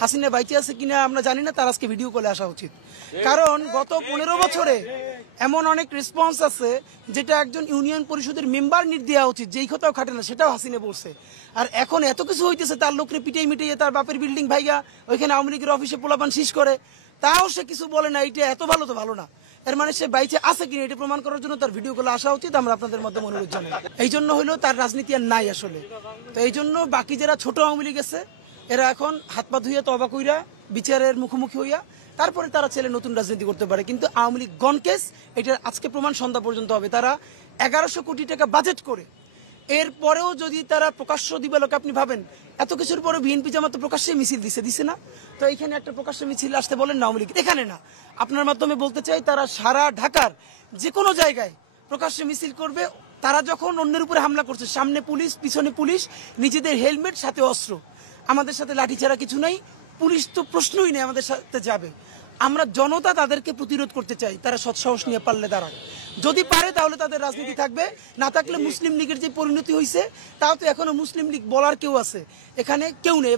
হাসিনা বাইচে আছে কিনা আমরা জানি না, তার আজকে ভিডিও কলে আসা উচিত। কারণ গত 15 বছরে এমন অনেক রেসপন্স আছে যেটা একজন ইউনিয়ন পরিষদের মেম্বার দেওয়া উচিত, যেই কথাও খাটে না, সেটাও হাসিনা বলছে। আর এখন এত কিছু হইতেছে, তার লোকরে মিটিয়ে তার বাপের বিল্ডিং ভাইগা ওইখানে আওয়ামী লীগের অফিসে পোলাপান শীষ করে, তাও সে কিছু বলে না। এটা এত ভালো তো ভালো না, এর মানে সে বাইচে আছে কিনা এটা প্রমাণ করার জন্য তার ভিডিও গুলো আসা উচিত। আমরা আপনাদের মাধ্যমে অনুরোধ জানাই। এই জন্য হইলো তার রাজনীতি আর নাই আসলে। তো এই জন্য বাকি যারা ছোট আওয়ামী লীগ আছে এরা এখন হাত পা ধুইয়া তবা কইরা বিচারের মুখোমুখি হইয়া তারপরে তারা ছেলে নতুন রাজনীতি করতে পারে। কিন্তু আওয়ামী লীগ গন কেস, এটার আজকে প্রমাণ সন্ধ্যা পর্যন্ত হবে। তারা 1100 কোটি টাকা বাজেট করে এরপরেও যদি তারা প্রকাশ্য দিবে, লোক আপনি ভাবেন এত কিছুর পরে বিএনপি জামাত প্রকাশ্যে মিছিল দিছে না? তো এইখানে একটা প্রকাশ্য মিছিল আসতে বলেন না আওয়ামী লীগ, এখানে না। আপনার মাধ্যমে বলতে চাই, তারা সারা ঢাকার যে কোনো জায়গায় প্রকাশ্যে মিছিল করবে। তারা যখন অন্যের উপরে হামলা করছে, সামনে পুলিশ, পিছনে পুলিশ, নিজেদের হেলমেট, সাথে অস্ত্র, আমাদের সাথে লাঠি ছাড়া কিছু নাই। পুলিশ তো প্রশ্নই নেই আমাদের সাথে যাবে। আমরা জনতা তাদেরকে প্রতিরোধ করতে চাই, তারা সৎসাহস নিয়ে পারলে দাঁড়ায়। যদি পারে তাহলে তাদের রাজনীতি থাকবে, না থাকলে মুসলিম লীগের যে পরিণতি হয়েছে, তাও তো এখনো মুসলিম লীগ বলার কেউ আছে, এখানে কেউ নেই।